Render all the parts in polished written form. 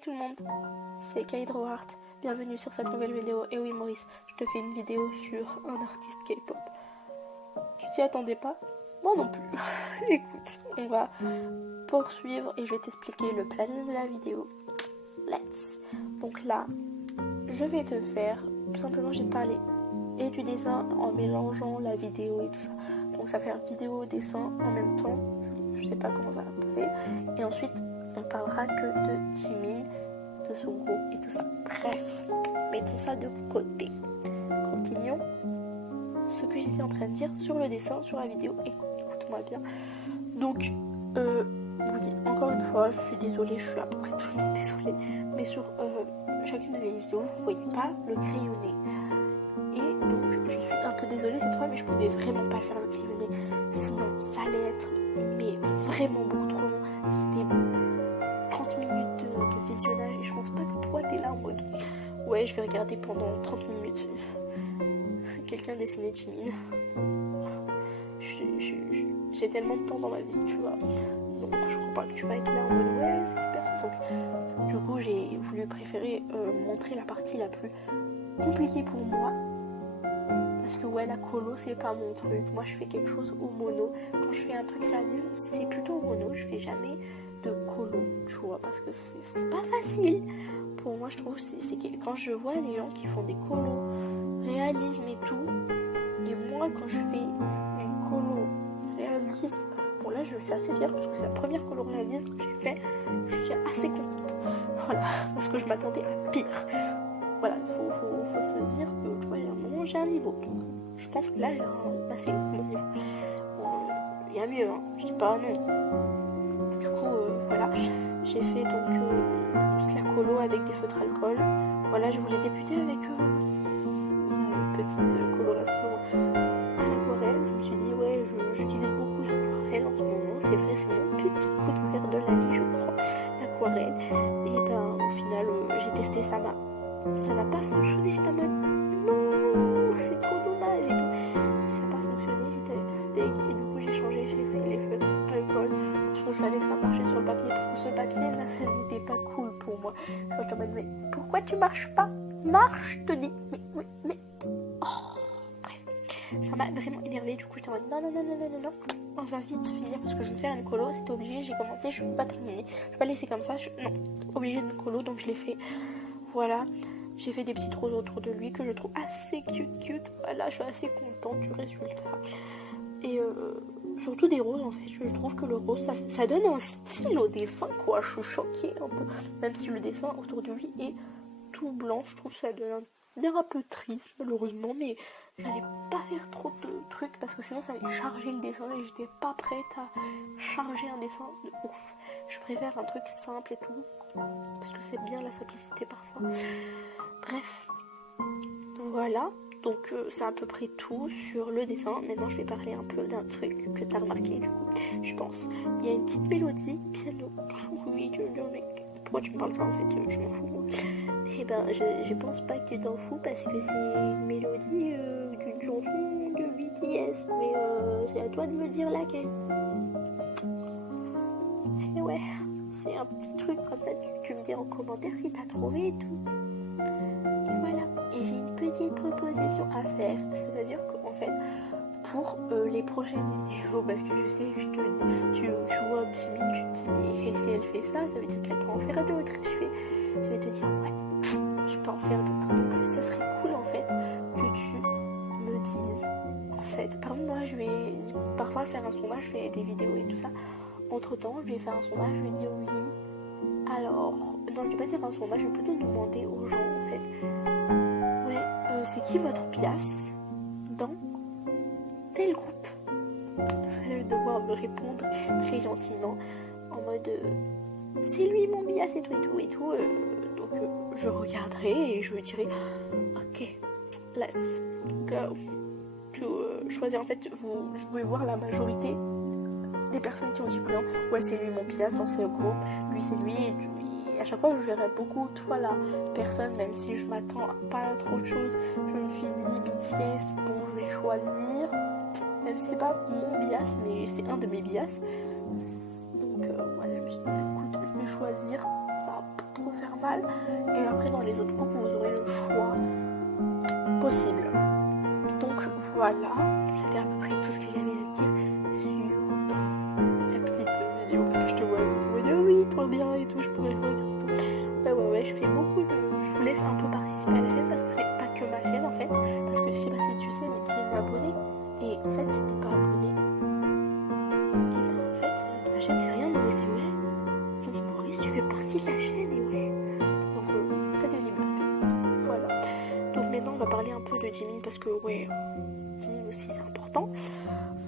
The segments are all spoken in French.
tout le monde, c'est Kaydroheart, bienvenue sur cette nouvelle vidéo. Et oui Maurice, je te fais une vidéo sur un artiste K-pop. Tu t'y attendais pas? Moi non plus. Écoute, on va poursuivre et je vais t'expliquer le planning de la vidéo. Let's. Donc là, je vais te faire, tout simplement je vais te parler et du dessin en mélangeant la vidéo et tout ça. Donc ça va faire vidéo, dessin en même temps. Je sais pas comment ça va passer. Et ensuite, on parlera que de Jimin, de Sungho et tout ça. Bref, mettons ça de côté. Continuons. Ce que j'étais en train de dire sur le dessin, sur la vidéo, écoute-moi bien. Donc, oui, encore une fois, je suis désolée, je suis à peu près tout le temps désolée. Mais sur chacune de mes vidéos, vous voyez pas le crayonné. Et donc, je suis un peu désolée cette fois, mais je pouvais vraiment pas faire le crayonné. Sinon, ça allait être, mais vraiment beaucoup trop long. C'était 30 minutes de visionnage et je pense pas que toi t'es là en mode ouais, je vais regarder pendant 30 minutes quelqu'un dessiner Jimin. J'ai tellement de temps dans ma vie, tu vois. Donc je crois pas que tu vas être là en mode ouais, c'est super. Donc du coup, j'ai voulu préférer montrer la partie la plus compliquée pour moi. Parce que ouais, la colo c'est pas mon truc. Moi je fais quelque chose au mono. Quand je fais un truc réalisme, c'est plutôt au mono. Je fais jamais de colo, tu vois, parce que c'est pas facile. Pour moi je trouve c'est que quand je vois les gens qui font des colos réalisme et tout, et moi quand je fais une colo réalisme, bon là je suis assez fière parce que c'est la première colo réalisme que j'ai fait. Je suis assez contente. Voilà, parce que je m'attendais à pire. Voilà, faut se dire que ouais, à un moment j'ai un niveau. Donc je pense que là j'ai un assez bon niveau. Il y a mieux, hein, je dis pas non. Du coup, voilà, j'ai fait donc la colo avec des feutres alcool. Voilà, je voulais débuter avec une petite coloration à l'aquarelle. Je me suis dit, ouais, j'utilise beaucoup l'aquarelle en ce moment. C'est vrai, c'est mon petit coup de cœur de l'année, je crois, l'aquarelle. Et ben, au final, j'ai testé, ça n'a pas fonctionné. J'étais en mode, non, c'est trop dommage et tout. Et ça n'a pas fonctionné, j'étais deg. Et du coup, j'ai changé, j'ai pris les feutres alcool. Je savais que ça marchait sur le papier parce que ce papier n'était pas cool pour moi. Je me disais, mais pourquoi tu marches pas? Marche, je te dis. Mais. Oh, bref. Ça m'a vraiment énervée. Du coup, j'étais en mode non. On va vite finir parce que je vais faire une colo. C'était obligé, j'ai commencé, je ne peux pas terminer. Je peux pas laisser comme ça. Non, obligé d'une colo, donc je l'ai fait. Voilà. J'ai fait des petites roses autour de lui que je trouve assez cute. Voilà, je suis assez contente du résultat. Et surtout des roses en fait, je trouve que le rose ça donne un style au dessin quoi, je suis choquée un peu, même si le dessin autour de lui est tout blanc, je trouve que ça donne un peu triste malheureusement, mais j'allais pas faire trop de trucs parce que sinon ça allait charger le dessin et j'étais pas prête à charger un dessin de ouf. Je préfère un truc simple et tout, parce que c'est bien la simplicité parfois. Bref, voilà. Donc c'est à peu près tout sur le dessin. Maintenant je vais parler un peu d'un truc que tu as remarqué du coup, je pense. Il y a une petite mélodie piano. Oui, mec. Pourquoi tu me parles ça en fait? Je m'en fous. Et ben je pense pas que tu t'en fous parce que c'est une mélodie d'une chanson de BTS. Mais c'est à toi de me dire laquelle. Et ouais, c'est un petit truc comme ça, tu me dis en commentaire si t'as trouvé et tout. Voilà, et j'ai une petite proposition à faire, c'est-à-dire qu'en fait, pour les prochaines vidéos, parce que je sais que je te dis, tu vois Jimin, tu te dis, mais si elle fait ça, ça veut dire qu'elle peut en faire d'autres. Je vais te dire, ouais, je peux en faire d'autres. Donc ça serait cool en fait que tu me dises, en fait, par exemple, moi je vais parfois faire un sondage, je fais des vidéos et tout ça. Entre temps, je vais faire un sondage, je vais dire oui. Alors, non, je vais pas dire un sondage, je vais plutôt demander aux gens en fait. Ouais, c'est qui votre bias dans tel groupe? Vous allez devoir me répondre très gentiment en mode c'est lui mon bias et tout. Donc je regarderai et je dirai ok, let's go. Tu choisir en fait, vous pouvez voir la majorité des personnes qui ont dit ouais c'est lui mon bias dans ce groupe, lui c'est lui. Et à chaque fois je verrai beaucoup de fois la personne, même si je m'attends pas à trop de choses, je me suis dit BTS, bon je vais choisir, même si c'est pas mon bias mais c'est un de mes bias. Donc voilà, je me suis dit écoute, je vais choisir, ça va pas trop faire normal. Et après dans les autres groupes vous aurez le choix possible. Donc voilà, c'était à peu près tout ce que j'avais à dire sur la petite vidéo, parce que je te vois et tu me dis oh oui trop bien et tout, je pourrais le redire et tout. Ouais, je fais beaucoup je vous laisse un peu participer à la chaîne parce que c'est pas que ma chaîne en fait, parce que je sais pas si tu sais mais qui est abonné, et en fait si t'es pas abonné, et ben en fait ma chaîne c'est rien Maurice, c'est ouais, donc Maurice tu fais partie de la chaîne et ouais, donc t'as des libertés, voilà. Donc maintenant on va parler un peu de Jimin parce que ouais, Jimin aussi c'est important.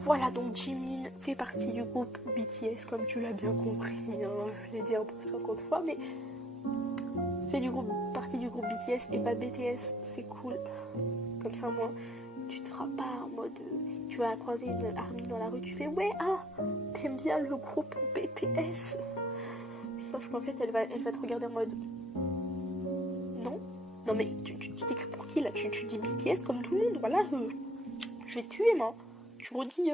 Voilà, donc Jimin fait partie du groupe BTS comme tu l'as bien compris, hein. Je l'ai dit un peu 50 fois, mais fait partie du groupe BTS et pas BTS, c'est cool. Comme ça moi, tu te feras pas en mode, tu vas croiser une ARMY dans la rue, tu fais ouais, ah, t'aimes bien le groupe BTS. Sauf qu'en fait elle va te regarder en mode non mais tu t'écris pour qui là, tu dis BTS comme tout le monde, voilà, je vais te tuer moi. Tu redis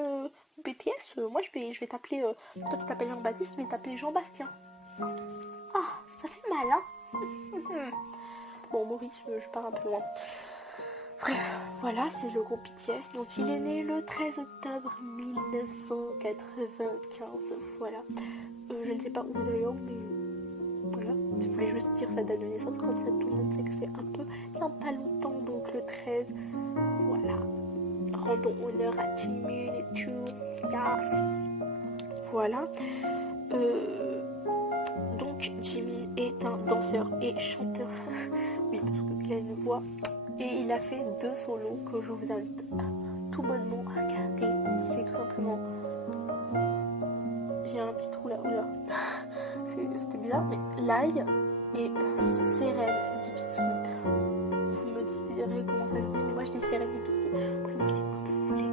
BTS, moi je vais t'appeler, toi tu t'appelles Jean-Baptiste, je vais t'appeler Jean-Bastien. Ah, ça fait mal hein. Bon Maurice, je pars un peu loin. Bref, voilà, c'est le groupe BTS. Donc il est né le 13 octobre 1995. Voilà. Je ne sais pas où d'ailleurs, mais voilà. Je voulais juste dire sa date de naissance, comme ça tout le monde sait que c'est un peu il n'y a pas longtemps, donc le 13. Voilà. Rendons honneur à Jimin et tout. Yes. Voilà. Donc Jimin est un danseur et chanteur. Oui, parce qu'il a une voix. Et il a fait 2 solos que je vous invite tout bonnement à regarder. C'est tout simplement... J'ai un petit trou là, oula. C'était bizarre, mais Lai et Serendipity. Vous me direz comment ça se dit, mais moi je dis Serendipity. Après vous dites comme vous voulez.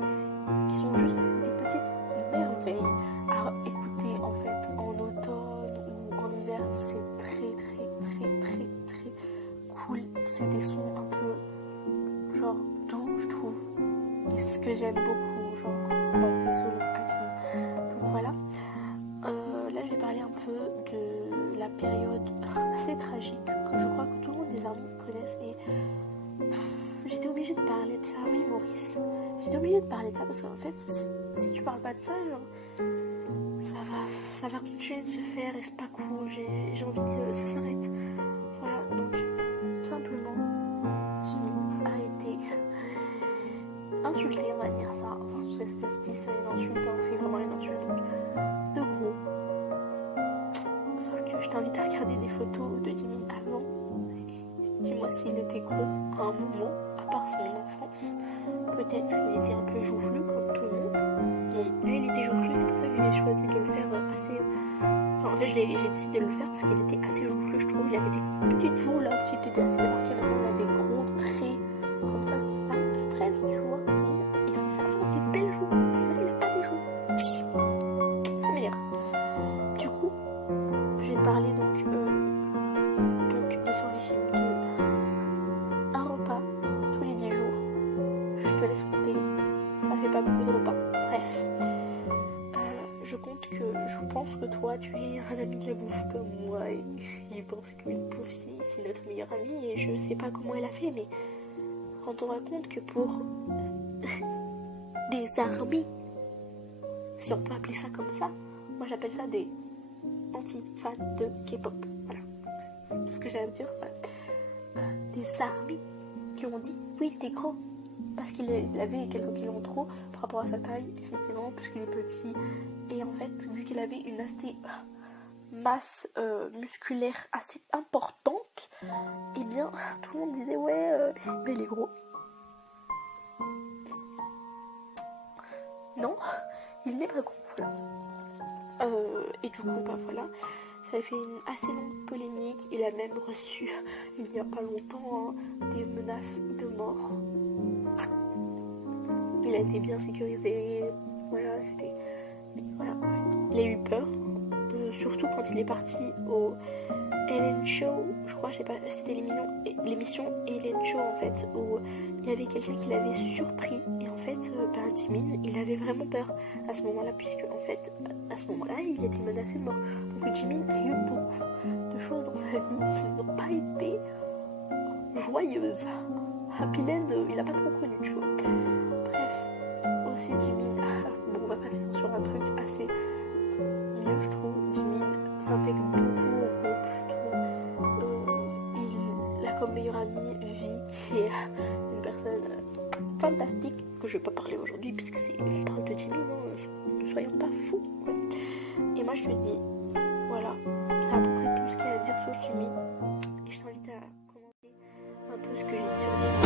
Qui sont juste des petites merveilles à écouter en fait en automne ou en hiver. C'est très cool. C'est des sons un peu genre doux, je trouve. Et ce que j'aime beaucoup, genre dans ces solos actuels. Donc voilà. Là, je vais parler un peu de la période assez tragique que je crois que tout le monde des ARMY connaissent. Et j'étais obligée de parler de ça. Oui, Maurice. J'étais obligée de parler de ça parce qu'en fait, si tu parles pas de ça, genre, ça va continuer de se faire et c'est pas cool. J'ai envie que ça s'arrête. Voilà, donc tout simplement, Jimin a été insulté, on va dire ça. C'est une insulte, hein, c'est vraiment une insulte. Donc, de gros. Sauf que je t'invite à regarder des photos de Jimin avant. Dis-moi s'il était gros à un moment, à part son enfance. Peut-être qu'il était un peu joufflu comme tout le monde. Bon, là il était joufflu, c'est pour ça que j'ai choisi de le faire assez... Enfin en fait j'ai décidé de le faire parce qu'il était assez joufflu, je trouve. Il avait des petites joues là qui étaient assez démarquées. Maintenant il a des gros traits comme ça me stresse, tu vois. Et c'est censé avoir des belles joues. Mais là il a pas des joues. Ça m'énerve. Du coup, je vais te parler donc de son régime de un repas tous les 10 jours. Je te laisse compter, ça fait pas beaucoup de repas. Bref, je pense que toi tu es un ami de la bouffe comme moi et je pense qu'une bouffe c'est notre meilleure amie et je sais pas comment elle a fait, mais quand on raconte que pour des ARMY, si on peut appeler ça comme ça, moi j'appelle ça des anti-fans de K-pop. Voilà, tout ce que j'ai à dire. Voilà. Des ARMY lui ont dit oui t'es gros parce qu'il avait quelques kilos en trop par rapport à sa taille, effectivement, parce qu'il est petit. Et en fait, vu qu'il avait une assez masse musculaire assez importante, et bien tout le monde disait ouais mais il est gros. Non, il n'est pas gros, voilà. Et du coup bah voilà, ça a fait une assez longue polémique. Il a même reçu il n'y a pas longtemps des menaces de mort. Il a été bien sécurisé, voilà, c'était... Voilà. Il a eu peur, surtout quand il est parti au Ellen Show, je crois, je sais pas, c'était l'émission Ellen Show en fait, où il y avait quelqu'un qui l'avait surpris et en fait, Jimin, il avait vraiment peur à ce moment-là, puisque en fait, à ce moment-là, il était menacé de mort. Donc Jimin a eu beaucoup de choses dans sa vie qui n'ont pas été joyeuses. Happy Land, il a pas trop connu, tu vois. Bref, aussi Jimin, bon, on va passer sur un truc assez mieux, je trouve. Jimin s'intègre beaucoup au groupe, je trouve. Il a comme meilleure amie Vi, qui est une personne fantastique, que je vais pas parler aujourd'hui, puisque on parle de Jimin, ne soyons pas fous. Ouais. Et moi, je te dis, voilà, c'est à peu près tout ce qu'il y a à dire sur Jimin. Et je t'invite à commenter un peu ce que j'ai dit sur Jimin.